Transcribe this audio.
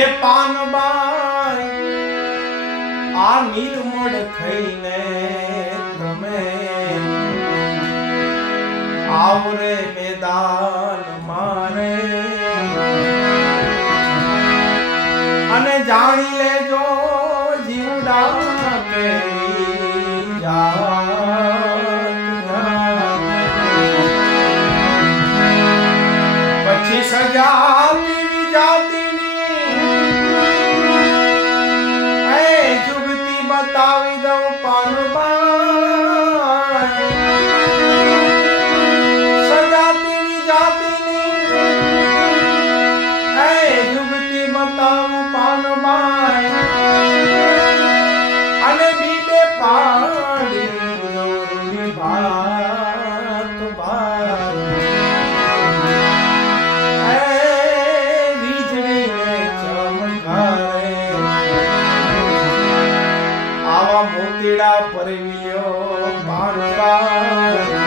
અને પાનબાઈ આ નિર્મળ થઈને તમે આવરે મેદાન મારે અને જાણી લેજો જીવડા કેવી પછી સજા બતાવી દઉં પાનબાઈ સજાતીની જાતિની એ જુગતી બતાવું પાનબાઈ અને બીબે પાડી ભાત ભાઈ એ વીજળીને ચમકારે આવા મોતીડા પરવીયો પાનબાઈ